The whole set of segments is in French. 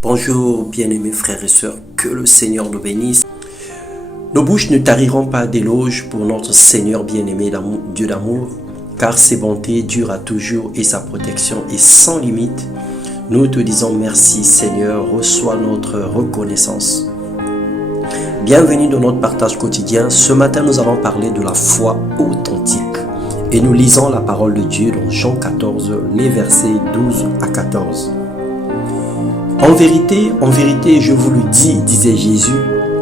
Bonjour bien-aimés frères et sœurs, que le Seigneur nous bénisse. Nos bouches ne tariront pas d'éloges pour notre Seigneur bien-aimé, Dieu d'amour, car ses bontés durent à toujours et sa protection est sans limite. Nous te disons merci Seigneur, reçois notre reconnaissance. Bienvenue dans notre partage quotidien. Ce matin, nous allons parler de la foi authentique. Et nous lisons la parole de Dieu dans Jean 14, les versets 12 à 14. En vérité, je vous le dis, disait Jésus,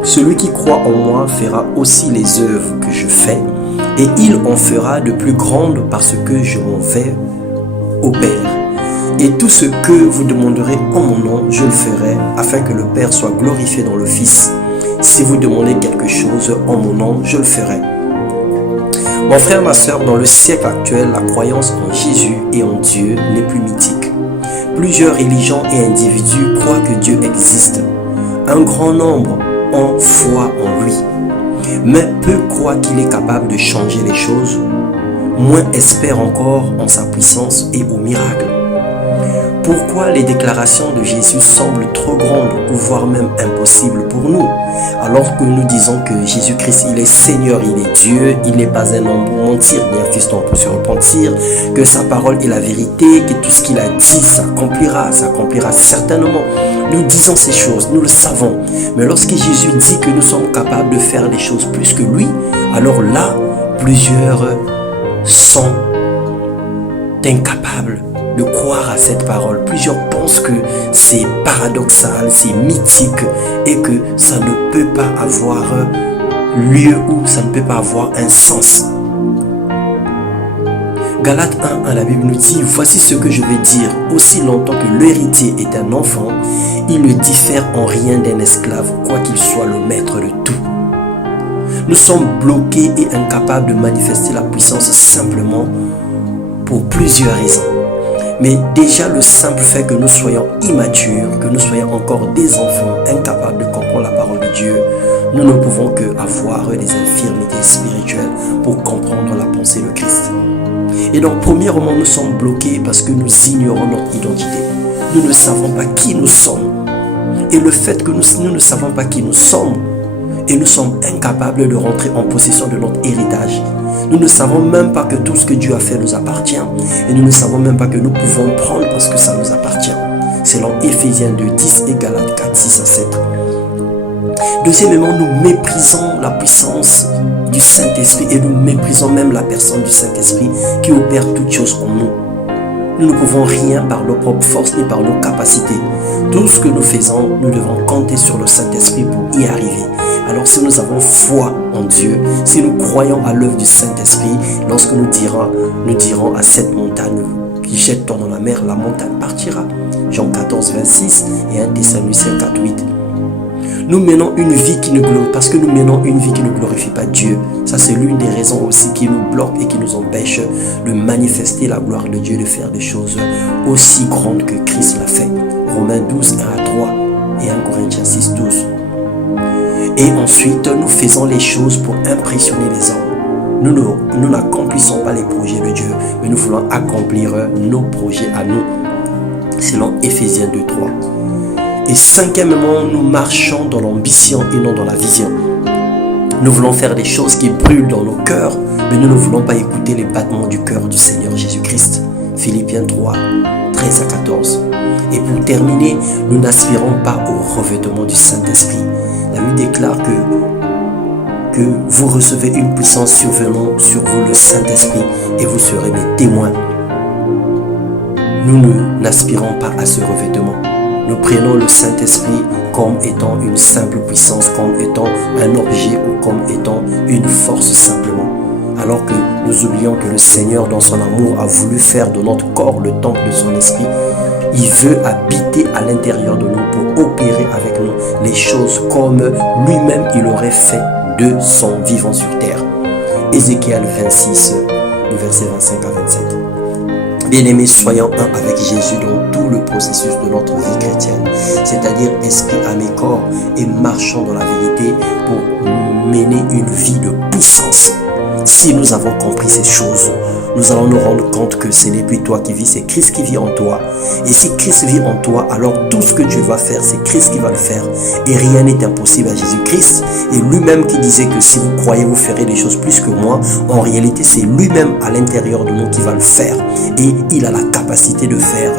celui qui croit en moi fera aussi les œuvres que je fais, et il en fera de plus grandes parce que je m'en vais au Père. Et tout ce que vous demanderez en mon nom, je le ferai, afin que le Père soit glorifié dans le Fils. Si vous demandez quelque chose en mon nom, je le ferai. Mon frère, ma soeur, dans le siècle actuel, la croyance en Jésus et en Dieu n'est plus mythique. Plusieurs religions et individus croient que Dieu existe. Un grand nombre ont foi en lui. Mais peu croient qu'il est capable de changer les choses. Moins espèrent encore en sa puissance et aux miracles. Pourquoi les déclarations de Jésus semblent trop grandes ou voire même impossibles pour nous, alors que nous disons que Jésus-Christ, il est Seigneur, il est Dieu, il n'est pas un homme pour mentir, ni un fiston pour se repentir, que sa parole est la vérité, que tout ce qu'il a dit s'accomplira certainement. Nous disons ces choses, nous le savons, mais lorsque Jésus dit que nous sommes capables de faire des choses plus que lui, alors là, plusieurs sont incapables de croire à cette parole. Plusieurs pensent que c'est paradoxal, c'est mythique et que ça ne peut pas avoir lieu ou ça ne peut pas avoir un sens. Galates 1, la Bible nous dit, voici ce que je vais dire, aussi longtemps que l'héritier est un enfant, il ne diffère en rien d'un esclave, quoi qu'il soit le maître de tout. Nous sommes bloqués et incapables de manifester la puissance simplement pour plusieurs raisons. Mais déjà le simple fait que nous soyons immatures, que nous soyons encore des enfants incapables de comprendre la parole de Dieu, nous ne pouvons que avoir des infirmités spirituelles pour comprendre la pensée de Christ. Et donc premièrement, nous sommes bloqués parce que nous ignorons notre identité. Nous ne savons pas qui nous sommes. Et le fait que nous ne savons pas qui nous sommes, et nous sommes incapables de rentrer en possession de notre héritage. Nous ne savons même pas que tout ce que Dieu a fait nous appartient. Et nous ne savons même pas que nous pouvons prendre parce que ça nous appartient. Selon Éphésiens 2, 10 et Galates 4, 6 à 7. Deuxièmement, nous méprisons la puissance du Saint-Esprit et nous méprisons même la personne du Saint-Esprit qui opère toutes choses en nous. Nous ne pouvons rien par nos propres forces ni par nos capacités. Tout ce que nous faisons, nous devons compter sur le Saint-Esprit pour y arriver. Alors si nous avons foi en Dieu, si nous croyons à l'œuvre du Saint-Esprit, lorsque nous dirons à cette montagne qui jette-toi dans la mer, la montagne partira. Jean 14, 26 et 1 Thessaloniciens 4, 8. Nous menons une vie qui ne glorifie, parce que nous menons une vie qui ne glorifie pas Dieu. Ça, c'est l'une des raisons aussi qui nous bloque et qui nous empêche de manifester la gloire de Dieu, de faire des choses aussi grandes que Christ l'a fait. Romains 12, 1 à 3 et 1 Corinthiens 6, 12. Et ensuite, nous faisons les choses pour impressionner les hommes. Nous n'accomplissons pas les projets de Dieu, mais nous voulons accomplir nos projets à nous. Selon Éphésiens 2, 3. Et cinquièmement, nous marchons dans l'ambition et non dans la vision. Nous voulons faire des choses qui brûlent dans nos cœurs, mais nous ne voulons pas écouter les battements du cœur du Seigneur Jésus-Christ. Philippiens 3, 13 à 14. Et pour terminer, nous n'aspirons pas au revêtement du Saint-Esprit. La Bible déclare que vous recevez une puissance survenant sur vous, le Saint-Esprit, et vous serez mes témoins. Nous n'aspirons pas à ce revêtement. Nous prenons le Saint-Esprit comme étant une simple puissance, comme étant un objet ou comme étant une force simplement. Alors que nous oublions que le Seigneur, dans son amour, a voulu faire de notre corps le temple de son esprit. Il veut habiter à l'intérieur de nous pour opérer avec nous les choses comme lui-même il aurait fait de son vivant sur terre. Ézéchiel 26, le verset 25 à 27. Bien-aimés, soyons un avec Jésus dans tout le processus de notre vie chrétienne, c'est-à-dire esprit, âme et corps, et marchons dans la vérité pour mener une vie de puissance. Si nous avons compris ces choses, nous allons nous rendre compte que ce n'est plus toi qui vis, c'est Christ qui vit en toi. Et si Christ vit en toi, alors tout ce que Dieu va faire, c'est Christ qui va le faire. Et rien n'est impossible à Jésus-Christ. Et lui-même qui disait que si vous croyez, vous ferez des choses plus que moi. En réalité, c'est lui-même à l'intérieur de nous qui va le faire. Et il a la capacité de faire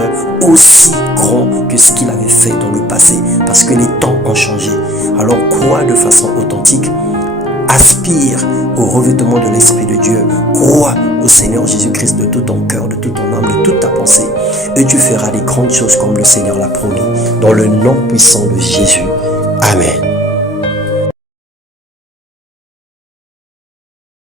aussi grand que ce qu'il avait fait dans le passé. Parce que les temps ont changé. Alors crois de façon authentique. Aspire au revêtement de l'Esprit de Dieu. Crois au Seigneur Jésus-Christ de tout ton cœur, de toute ton âme, de toute ta pensée. Et tu feras des grandes choses comme le Seigneur l'a promis. Dans le nom puissant de Jésus. Amen.